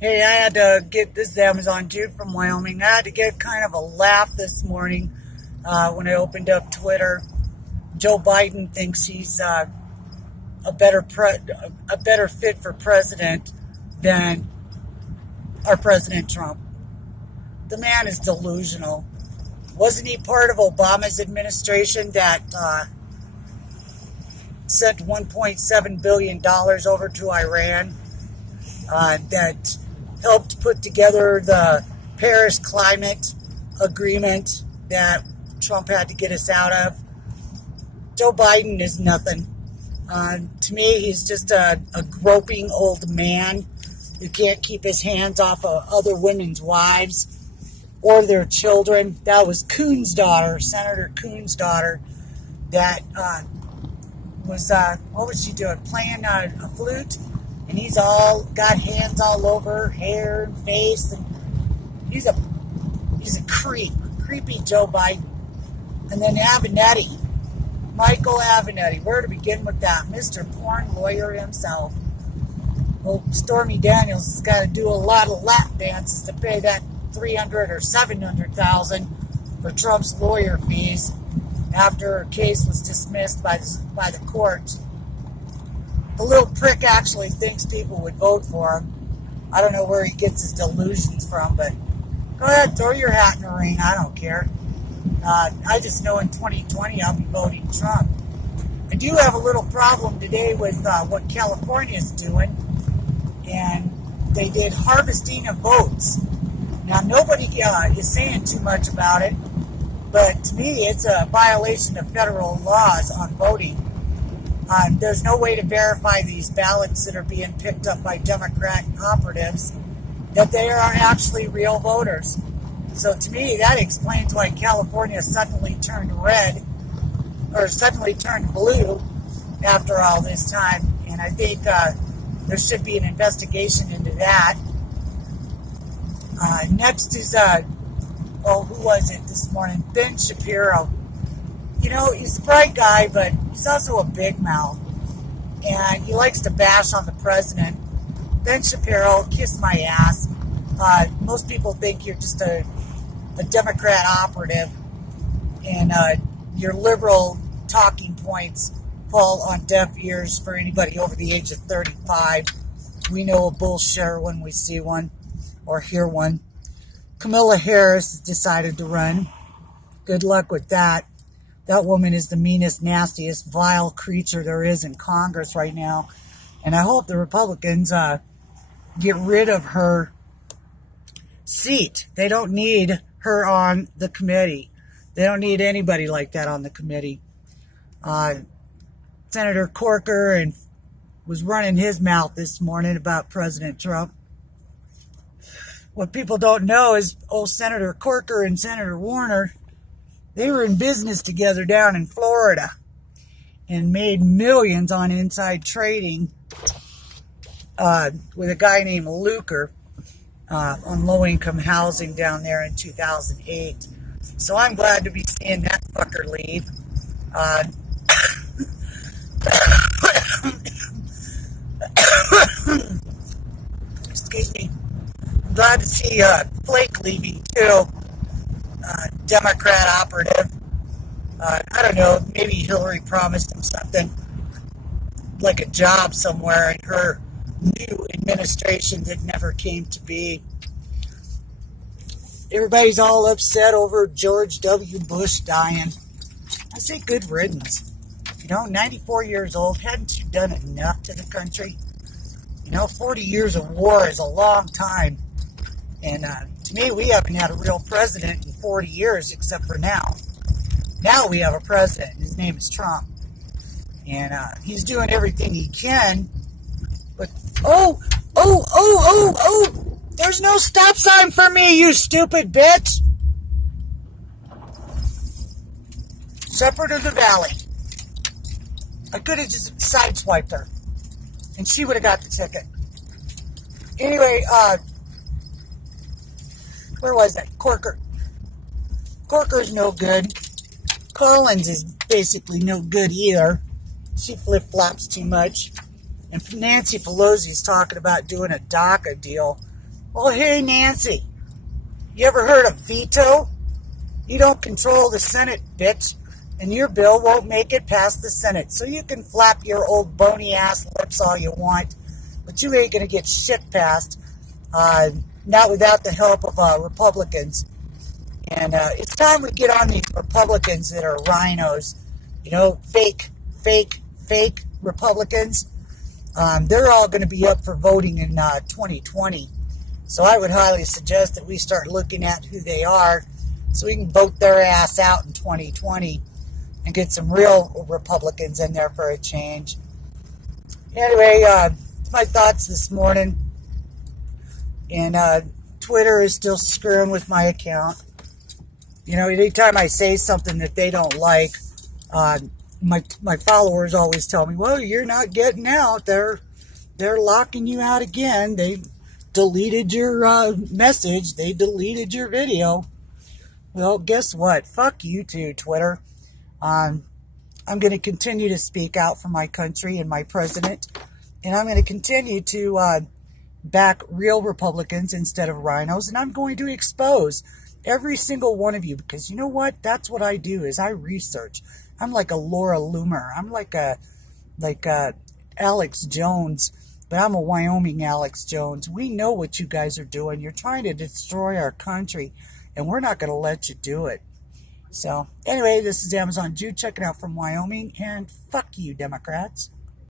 Hey, I had to get this Amazon dude from Wyoming. I had to get kind of a laugh this morning when I opened up Twitter. Joe Biden thinks he's a better fit for president than our President Trump. The man is delusional. Wasn't he part of Obama's administration that sent $1.7 billion over to Iran? That helped put together the Paris Climate Agreement that Trump had to get us out of. Joe Biden is nothing. To me, he's just a groping old man who can't keep his hands off of other women's wives or their children. That was Coon's daughter, Senator Coon's daughter, that was, what was she doing? Playing a flute? And he's all got hands all over her hair and face, and he's a creepy Joe Biden. And then Avenatti, Michael Avenatti, where to begin with that? Mr. Porn Lawyer himself. Well, Stormy Daniels has got to do a lot of lap dances to pay that $300,000 or $700,000 for Trump's lawyer fees after her case was dismissed by the court. The little prick actually thinks people would vote for him. I don't know where he gets his delusions from, but go ahead, throw your hat in the ring. I don't care. I just know in 2020 I'll be voting Trump. I do have a little problem today with what California's doing, and they did harvesting of votes. Now, nobody is saying too much about it, but to me it's a violation of federal laws on voting. There's no way to verify these ballots that are being picked up by Democrat operatives that they are actually real voters. So to me, that explains why California suddenly turned red, or suddenly turned blue after all this time. And I think there should be an investigation into that. Next is, who was it this morning? Ben Shapiro. You know, he's a bright guy, but he's also a big mouth. And he likes to bash on the president. Ben Shapiro, kiss my ass. Most people think you're just a Democrat operative. And your liberal talking points fall on deaf ears for anybody over the age of 35. We know a bullshitter when we see one or hear one. Kamala Harris has decided to run. Good luck with that. That woman is the meanest, nastiest, vile creature there is in Congress right now. And I hope the Republicans get rid of her seat. They don't need her on the committee. They don't need anybody like that on the committee. Senator Corker was running his mouth this morning about President Trump. What people don't know is old Senator Corker and Senator Warner, they were in business together down in Florida and made millions on inside trading with a guy named Luker on low-income housing down there in 2008. So I'm glad to be seeing that fucker leave. Excuse me. I'm glad to see Flake leaving too. Democrat operative. I don't know, maybe Hillary promised him something like a job somewhere in her new administration that never came to be. Everybody's all upset over George W. Bush dying. I say good riddance. You know, 94 years old, hadn't you done enough to the country? You know, 40 years of war is a long time. And to me, we haven't had a real president in 40 years except for now. Now we have a president. His name is Trump. And he's doing everything he can. But, oh! There's no stop sign for me, you stupid bitch! Shepherd of the Valley. I could have just sideswiped her. And she would have got the ticket. Anyway, where was that? Corker. Corker's no good. Collins is basically no good either. She flip-flops too much. And Nancy Pelosi's talking about doing a DACA deal. Oh, hey, Nancy. You ever heard of veto? You don't control the Senate, bitch. And your bill won't make it past the Senate. So you can flap your old bony ass lips all you want. But you ain't going to get shit passed. Not without the help of Republicans. And it's time we get on these Republicans that are rhinos. You know, fake Republicans. They're all going to be up for voting in 2020. So I would highly suggest that we start looking at who they are so we can vote their ass out in 2020 and get some real Republicans in there for a change. Anyway, my thoughts this morning. And Twitter is still screwing with my account. You know, anytime I say something that they don't like, my followers always tell me, well, you're not getting out. They're locking you out again. They deleted your message. They deleted your video. Well, guess what? Fuck you too, Twitter. I'm going to continue to speak out for my country and my president. And I'm going to continue to back real Republicans instead of rhinos. And I'm going to expose every single one of you, because you know what? That's what I do, is I research. I'm like a Laura Loomer. I'm like a Alex Jones, but I'm a Wyoming Alex Jones. We know what you guys are doing. You're trying to destroy our country, and we're not going to let you do it. So, anyway, this is Amazon Jew checking out from Wyoming, and fuck you, Democrats.